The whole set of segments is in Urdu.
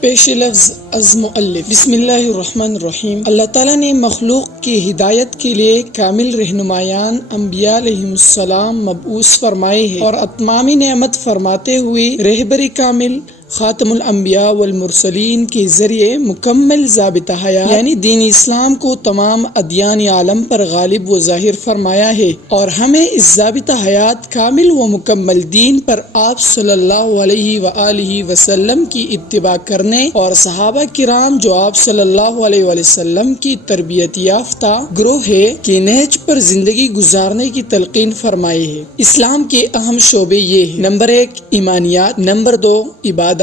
پیش لفظ از مؤلف بسم اللہ الرحمن الرحیم۔ اللہ تعالیٰ نے مخلوق کی ہدایت کے لیے کامل رہنمایان انبیاء علیہم السلام مبعوث فرمائے ہیں اور اتمامی نعمت فرماتے ہوئے رہبری کامل خاتم الانبیاء والمرسلین کے ذریعے مکمل ضابطہ حیات یعنی دین اسلام کو تمام ادیان عالم پر غالب و ظاہر فرمایا ہے، اور ہمیں اس ضابطہ حیات کامل و مکمل دین پر آپ صلی اللہ علیہ وآلہ وسلم کی اتباع کرنے اور صحابہ کرام جو آپ صلی اللہ علیہ وآلہ وسلم کی تربیت یافتہ گروہ ہے کے نہج پر زندگی گزارنے کی تلقین فرمائی ہے۔ اسلام کے اہم شعبے یہ ہیں: نمبر 1 ایمانیات، نمبر 2 عبادات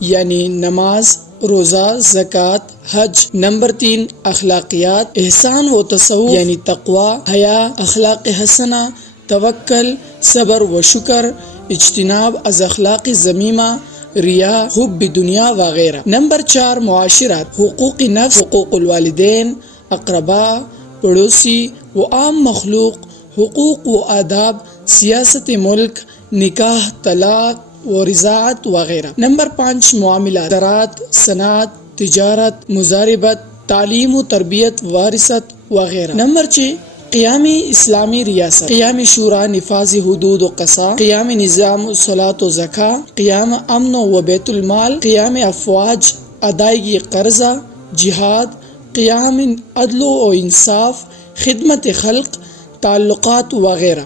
یعنی نماز، روزہ، زکوٰۃ، حج، نمبر 3 اخلاقیات، احسان و تصوف یعنی تقوی، حیا، اخلاق حسنہ، توکل، صبر و شکر، اجتناب از اخلاق ذمیمہ، ریا، حب دنیا وغیرہ۔ نمبر 4 معاشرات، حقوق نفس، حقوق الوالدین، اقربا، پڑوسی و عام مخلوق، حقوق و آداب، سیاست ملک، نکاح، طلاق و رضاعت وغیرہ۔ نمبر 5 معاملات، زراعت، صنعت، تجارت، مزاربت، تعلیم و تربیت، وراثت وغیرہ۔ نمبر 6 قیام اسلامی ریاست، قیام شورا، نفاذ حدود و قصاص، قیام نظام صلاۃ و زکوٰۃ، قیام امن و بیت المال، قیام افواج، ادائیگی قرضہ، جہاد، قیام عدل و انصاف، خدمت خلق، تعلقات وغیرہ۔